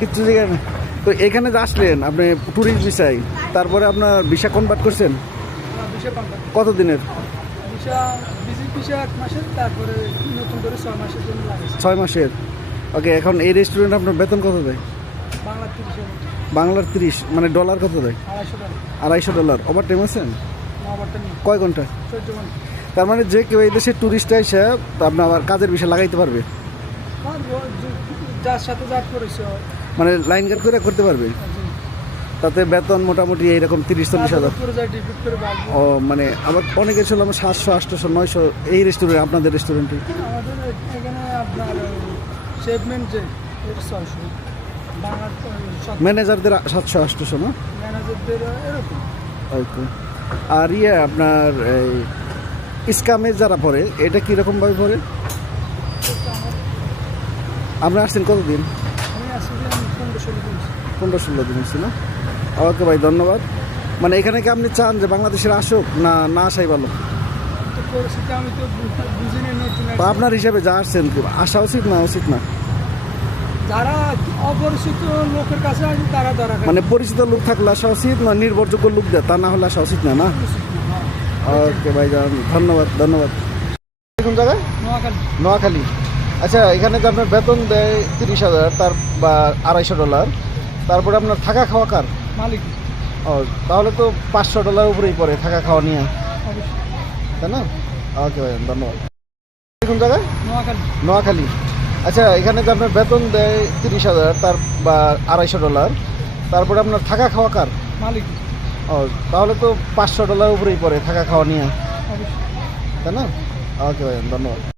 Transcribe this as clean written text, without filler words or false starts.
কিচ্ছু জায়গায় না। তো এখানে যে আসলেন আপনি ট্যুরিস্ট ভিসায়, তারপরে আপনার ভিসা কনভার্ট করছেন ভিসা পাম্পা কত দিনের? ভিসা ভিজিট ভিসা 1 মাসের, তারপরে নতুন করে 6 মাসের জন্য লাগে। 6 মাসের। ওকে, এখন এই রেস্টুরেন্ট আপনার বেতন কত দেয়? বাংলা 30 বাংলার 30, মানে ডলার কত দেয়? $250 $250। ওভার টাইম আছেন? ওভারটাইম নেই, কয় ঘন্টা? 14 ঘন্টা। তার মানে যে কেউ এই দেশে ট্যুরিস্ট এসে আপনার আবার কাজের বিষয় লাগাইতে পারবে, আর যার সাথে যার পরিচয় মানে লাইন গার্ড করে করতে পারবে। তাতে বেতন মোটামুটি এইরকম 30-40 হাজার। পুরো যা ডিপিট করে বাড়বে। ও মানে আবার অনেকে ছিল আমার 700, 800, 900 এই রেস্টুরেন্ট, আপনাদের রেস্টুরেন্টে আমাদের এখানে আপনার শেফমেন্ট যে 600, বাংলা ম্যানেজারদের 700, 800 না? ম্যানেজারদের এরকম। ওকে। আর আপনার এই স্কামে যারা পড়ে এটা কীরকমভাবে পড়ে? আপনি আসছেন কতদিন? আমি আসলে 15-16 দিন। 15-16 দিন হচ্ছে না? ওকে ভাই, ধন্যবাদ। মানে এখানে কি আপনি চান যে বাংলাদেশের আসুক, না না আসাই ভালো? তো পরিস্থিতি আমি তো বুঝিনি, নতুন বা আপনার হিসাবে যা আসছেন আসা উচিত না উচিত না? যারা অপরিচিত লোকের কাছে আসে তারা ধরা খায়। মানে পরিচিত লোক থাকলে আসা উচিত না, নির্ভরযোগ্য লোক দেয় তা না হলে আসা উচিত না, না? ওকে ভাই, ধন্যবাদ ধন্যবাদ। কোন জায়গায়? নোয়াখালী। নোয়াখালী। আচ্ছা, এখানে যে আপনার বেতন দেয় 30,000 তার বা $250, তারপরে আপনার থাকা খাওয়া কার? মালিক। ও, তাহলে তো $500 উপরেই পড়ে থাকা খাওয়া নিয়ে, অবশ্যই। তাই না? ওকে ভাই, ধন্যবাদ। কোন জায়গায়? নোয়াখালী। নোয়াখালী। আচ্ছা, এখানে যে আপনার বেতন দেয় 30,000 তার বা $250, তারপরে আপনার থাকা খাওয়া কার? মালিক। ও, তাহলে তো $500 উপরেই পড়ে থাকা খাওয়া নিয়ে, অবশ্যই। তাই না? ওকে ভাই, ধন্যবাদ।